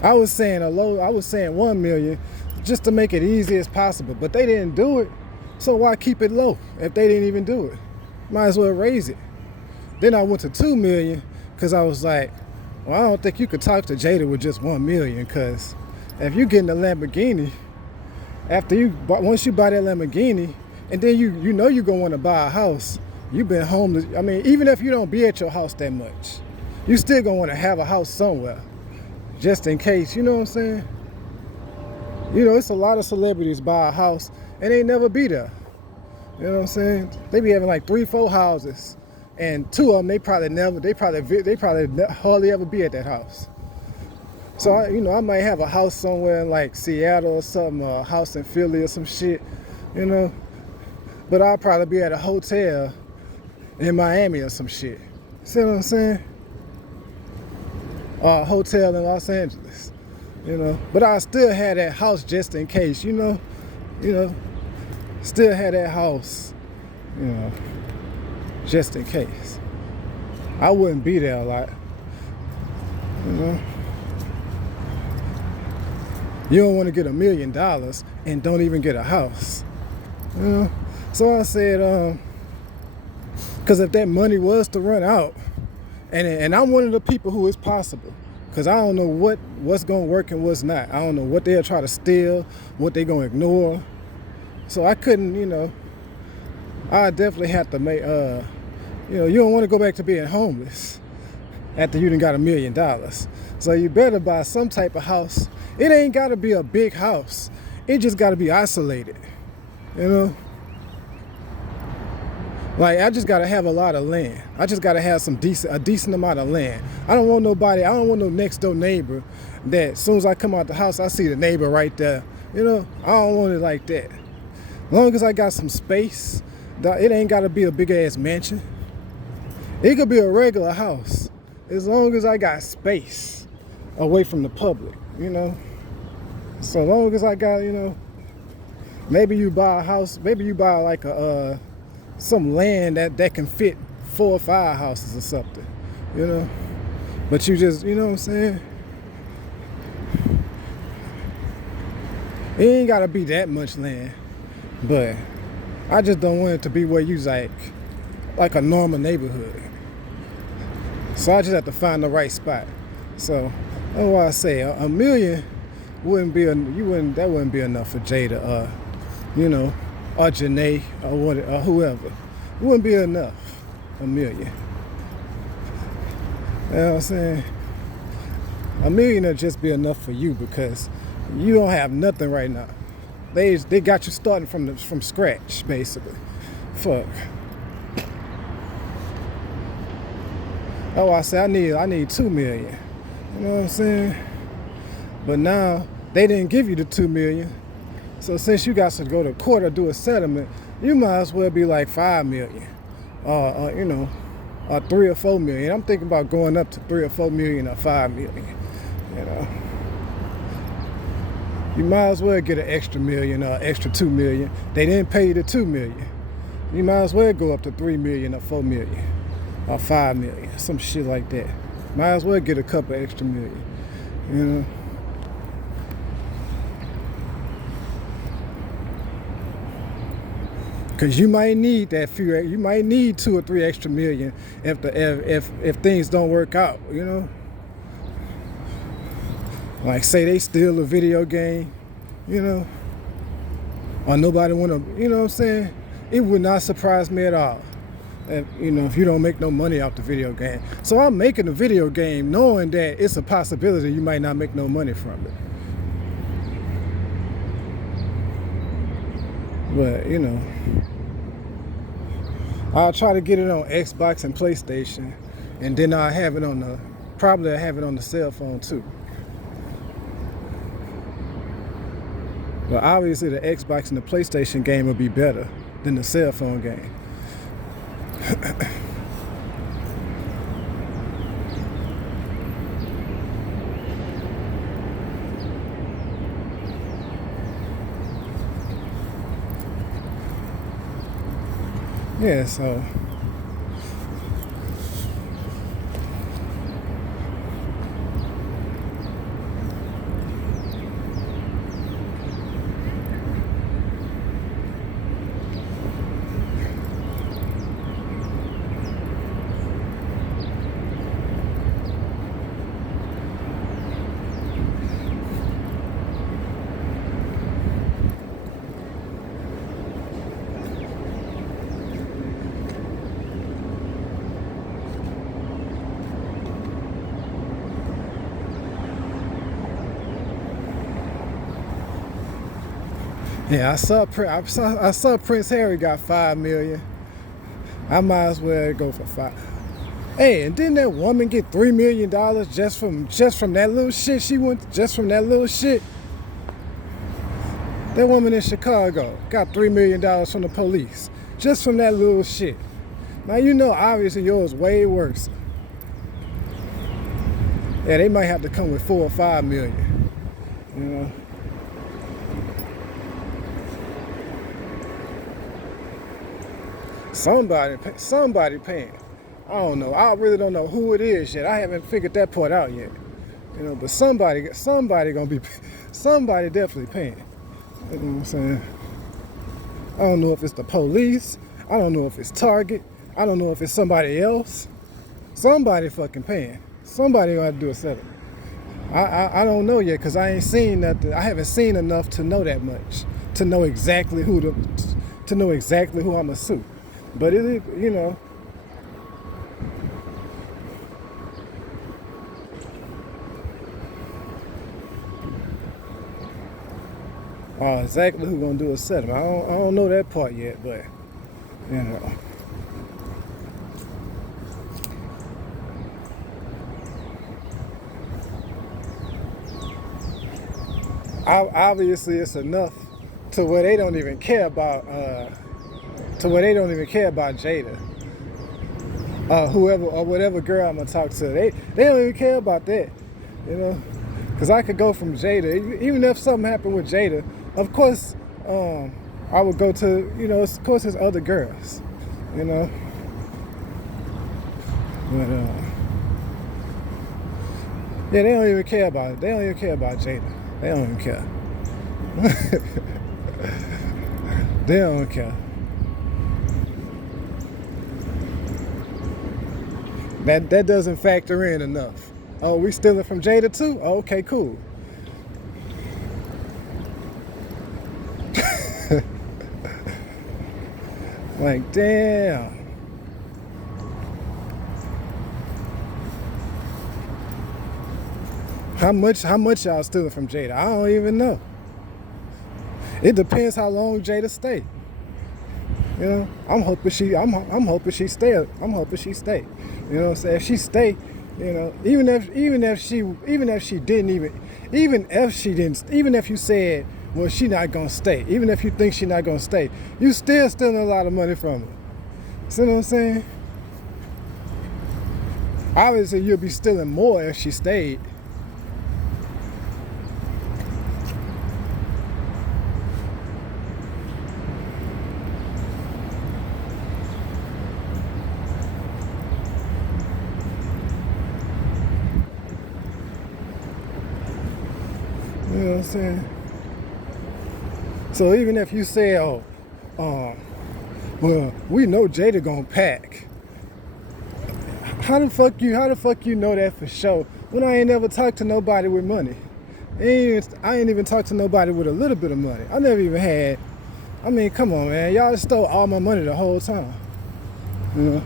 I was saying 1 million just to make it easy as possible, but they didn't do it. So why keep it low if they didn't even do it? Might as well raise it. Then I went to 2 million because I was like, well, I don't think you could talk to Jada with just 1 million, because if you get in a Lamborghini, once you buy that Lamborghini, and then you know you're gonna want to buy a house, you've been homeless. I mean, even if you don't be at your house that much, you still gonna want to have a house somewhere, just in case. You know what I'm saying? You know, it's a lot of celebrities buy a house and they never be there. You know what I'm saying? They be having like 3-4 houses. And 2 of them, they probably hardly ever be at that house. So I might have a house somewhere in like Seattle or something, or a house in Philly or some shit, you know. But I'll probably be at a hotel in Miami or some shit. See what I'm saying? Or a hotel in Los Angeles, you know. But I still have that house just in case, you know. Still have that house, you know, just in case. I wouldn't be there a lot, you know. You don't want to get $1 million and don't even get a house, you know. So I said, because if that money was to run out, and I'm one of the people who it's possible, because I don't know what's gonna work and what's not. I don't know what they'll try to steal, what they're gonna ignore. So I couldn't, you know. I definitely have to make, you don't want to go back to being homeless after you done got $1 million. So you better buy some type of house. It ain't got to be a big house. It just got to be isolated, you know? Like, I just got to have a lot of land. I just got to have a decent amount of land. I don't want no next door neighbor that as soon as I come out the house, I see the neighbor right there. You know, I don't want it like that. As long as I got some space, it ain't got to be a big ass mansion. It could be a regular house, as long as I got space away from the public, you know. So long as I got, you know, maybe you buy a house, maybe you buy like some land that can fit 4 or 5 houses or something, you know. But you just, you know what I'm saying? It ain't gotta be that much land, but I just don't want it to be where you like a normal neighborhood. So I just have to find the right spot. So that's why I say $1 million that wouldn't be enough for Jada, you know, or Janae or whoever. It wouldn't be enough. $1 million. You know what I'm saying? $1 million would just be enough for you because you don't have nothing right now. They got you starting from scratch, basically. Fuck. Oh, I say I need 2 million. You know what I'm saying? But now they didn't give you the 2 million. So since you got to go to court or do a settlement, you might as well be like 5 million. You know, or 3 or 4 million. I'm thinking about going up to 3 or 4 million or 5 million. You know, you might as well get an extra million or extra 2 million. They didn't pay you the 2 million. You might as well go up to 3 million or 4 million or 5 million, some shit like that. Might as well get a couple extra million. You know. Cause you might need that few. You might need 2 or 3 extra million if things don't work out. You know, like say they steal a video game, you know, or nobody wanna. You know what I'm saying? It would not surprise me at all. If you don't make no money off the video game. So I'm making a video game knowing that it's a possibility you might not make no money from it. But, I'll try to get it on Xbox and PlayStation, and then I'll have it probably have it on the cell phone too. But obviously the Xbox and the PlayStation game will be better than the cell phone game. Yeah, so yeah, I saw Prince Harry got 5 million. I might as well go for 5. Hey, and didn't that woman get $3 million just from that little shit she went just from that little shit? That woman in Chicago got $3 million from the police just from that little shit. Now obviously yours way worse. Yeah, they might have to come with 4 or 5 million. You know. Somebody paying. I don't know. I really don't know who it is yet. I haven't figured that part out yet. But somebody gonna be, somebody definitely paying. You know what I'm saying? I don't know if it's the police. I don't know if it's Target. I don't know if it's somebody else. Somebody fucking paying. Somebody gonna have to do a setup. I don't know yet because I ain't seen nothing. I haven't seen enough to know that much to know exactly who I'ma sue. But exactly who gonna do a settlement. I don't know that part yet, but obviously it's enough to where they don't even care about Jada, whoever or whatever girl I'm gonna talk to. They don't even care about that, because I could go from Jada, even if something happened with Jada. Of course, I would go to, of course, there's other girls, But yeah, they don't even care about it. They don't even care about Jada. They don't even care. They don't care. That doesn't factor in enough. Oh, we stealing from Jada too? Oh, okay, cool. Like, damn. How much y'all stealing from Jada? I don't even know. It depends how long Jada stay. I'm hoping she stay. I'm hoping she stay. You know what I'm saying? If she stay, even if you said, well, she not gonna stay, even if you think she not gonna stay, you still stealing a lot of money from her. See what I'm saying? Obviously, you'll be stealing more if she stayed. You know what I'm saying? So even if you say, oh, well, we know Jada gonna pack. How the fuck you know that for sure? When I ain't never talked to nobody with money. I ain't even talked to nobody with a little bit of money. I never even had. I mean, come on, man. Y'all stole all my money the whole time. You know?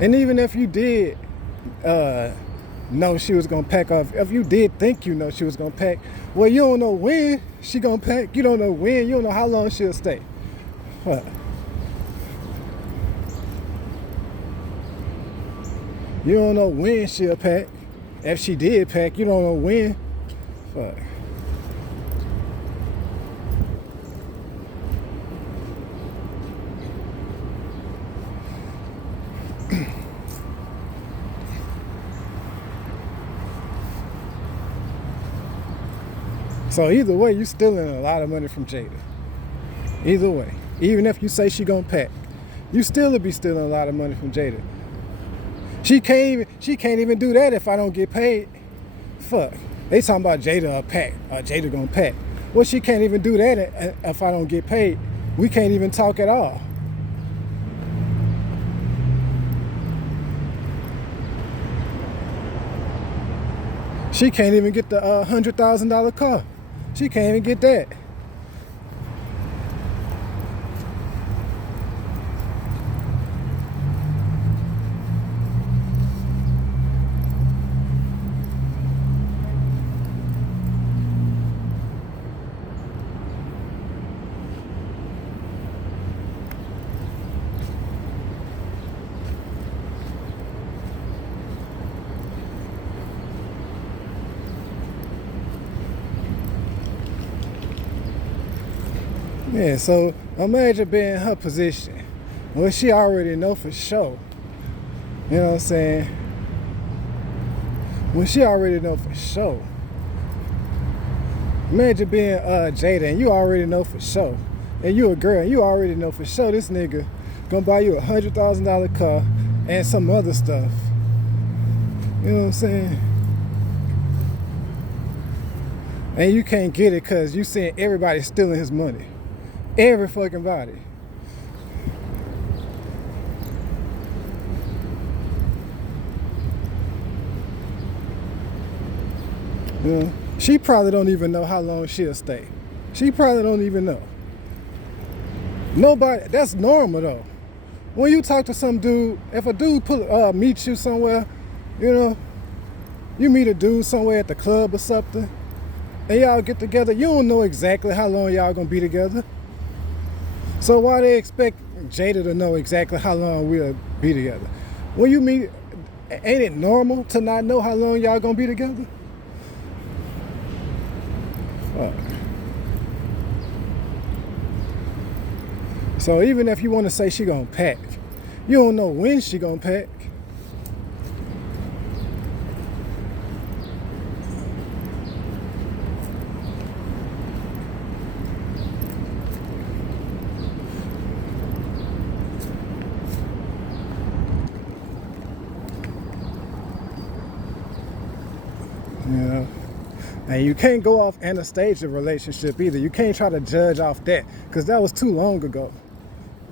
And even if you did know she was gonna pack off, if you did think you know she was gonna pack, well, you don't know when she gonna pack. You don't know when. You don't know how long she'll stay. What? You don't know when she'll pack. If she did pack, you don't know when. Fuck. So either way, you stealing a lot of money from Jada. Either way. Even if you say she gonna pack, you still will be stealing a lot of money from Jada. She can't even do that if I don't get paid. Fuck. They talking about Jada a pack, or Jada gonna pack. Well, she can't even do that if I don't get paid. We can't even talk at all. She can't even get the $100,000 car. She can't even get that. Yeah, so imagine being in her position. Well, she already know for sure. You know what I'm saying? When she already know for sure. Imagine being Jada and you already know for sure. And you a girl and you already know for sure this nigga gonna buy you a $100,000 car and some other stuff. You know what I'm saying? And you can't get it because you seeing everybody stealing his money. Every fucking body. You know, she probably don't even know how long she'll stay. She probably don't even know. Nobody, that's normal though. When you talk to some dude, if a dude meets you somewhere, you know, you meet a dude somewhere at the club or something, and y'all get together, you don't know exactly how long y'all gonna be together. So why they expect Jada to know exactly how long we'll be together? When you meet, ain't it normal to not know how long y'all gonna be together? So even if you want to say she gonna pack, you don't know when she gonna pack. Yeah. And you can't go off Anastasia relationship either. You can't try to judge off that because that was too long ago.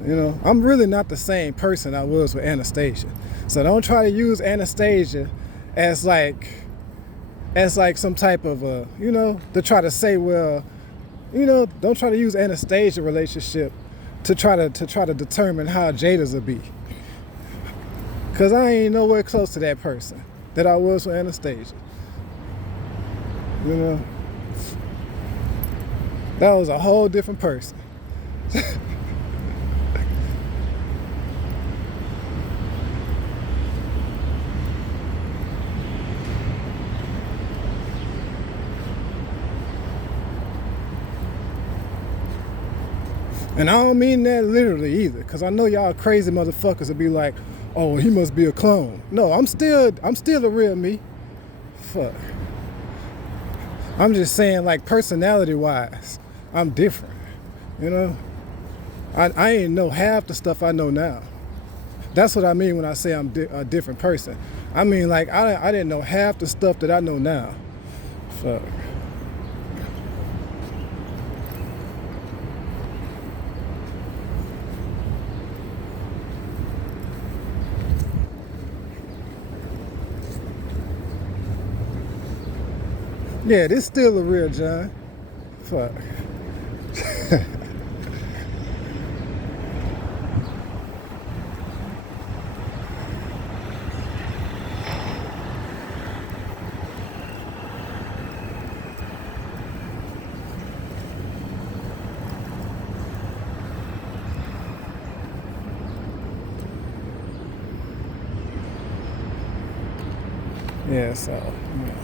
You know, I'm really not the same person I was with Anastasia. So don't try to use Anastasia as like some type of you know, to try to say, well, you know, don't try to use Anastasia relationship to try to determine how Jada's will be. Cause I ain't nowhere close to that person that I was with Anastasia. You know, that was a whole different person. And I don't mean that literally either, because I know y'all crazy motherfuckers will be like, oh, he must be a clone. No, I'm still the real me. Fuck. I'm just saying, like, personality wise, I'm different. You know? I ain't know half the stuff I know now. That's what I mean when I say I'm a different person. I mean, like, I didn't know half the stuff that I know now. Fuck. Yeah, this still a real John. Fuck. Yeah, so, yeah.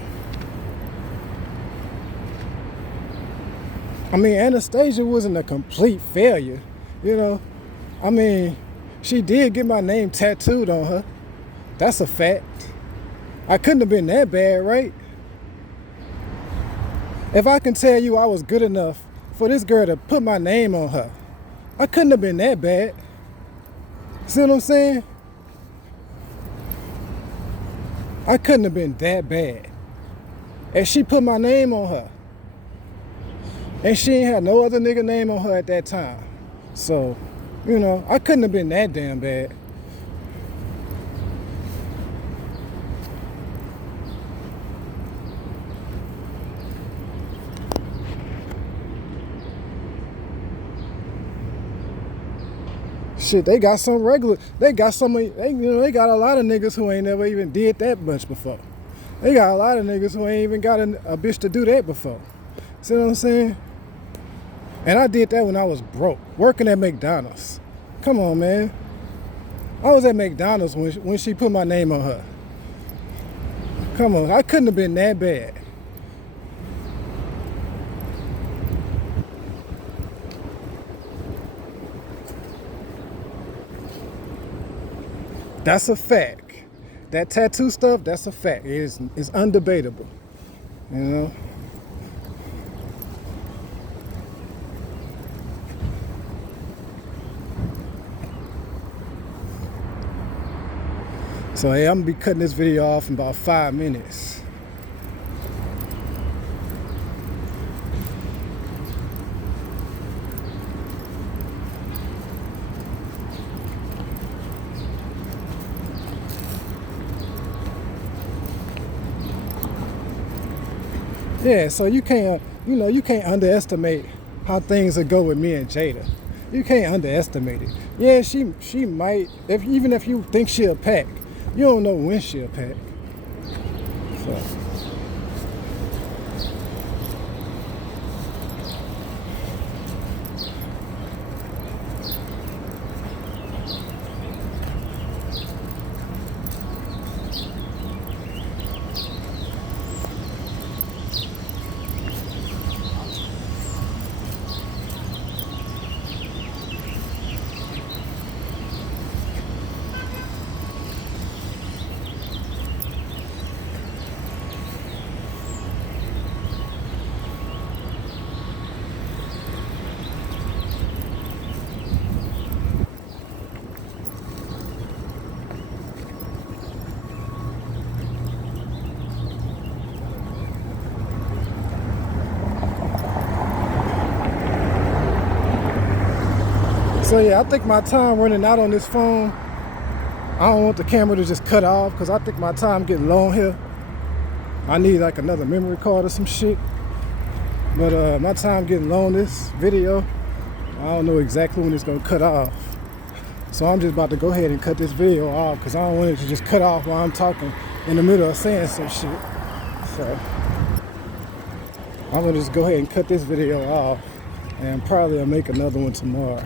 I mean, Anastasia wasn't a complete failure, you know? I mean, she did get my name tattooed on her. That's a fact. I couldn't have been that bad, right? If I can tell you I was good enough for this girl to put my name on her, I couldn't have been that bad. See what I'm saying? I couldn't have been that bad. And she put my name on her. And she ain't had no other nigga name on her at that time. So, you know, I couldn't have been that damn bad. Shit, they got some regular, they got a lot of niggas who ain't never even did that much before. They got a lot of niggas who ain't even got a bitch to do that before. See what I'm saying? And I did that when I was broke, working at McDonald's. Come on, man. I was at McDonald's when she put my name on her. Come on, I couldn't have been that bad. That's a fact. That tattoo stuff, that's a fact. It's undebatable, you know? So hey, I'm gonna be cutting this video off in about 5 minutes. Yeah, so you can't underestimate how things will go with me and Jada. You can't underestimate it. Yeah, she might, even if you think she'll pack, you don't know when she'll pack. So. So yeah, I think my time running out on this phone. I don't want the camera to just cut off because I think my time getting long here. I need like another memory card or some shit. But my time getting long this video. I don't know exactly when it's gonna cut off. So I'm just about to go ahead and cut this video off because I don't want it to just cut off while I'm talking in the middle of saying some shit. So I'm gonna just go ahead and cut this video off and probably I'll make another one tomorrow.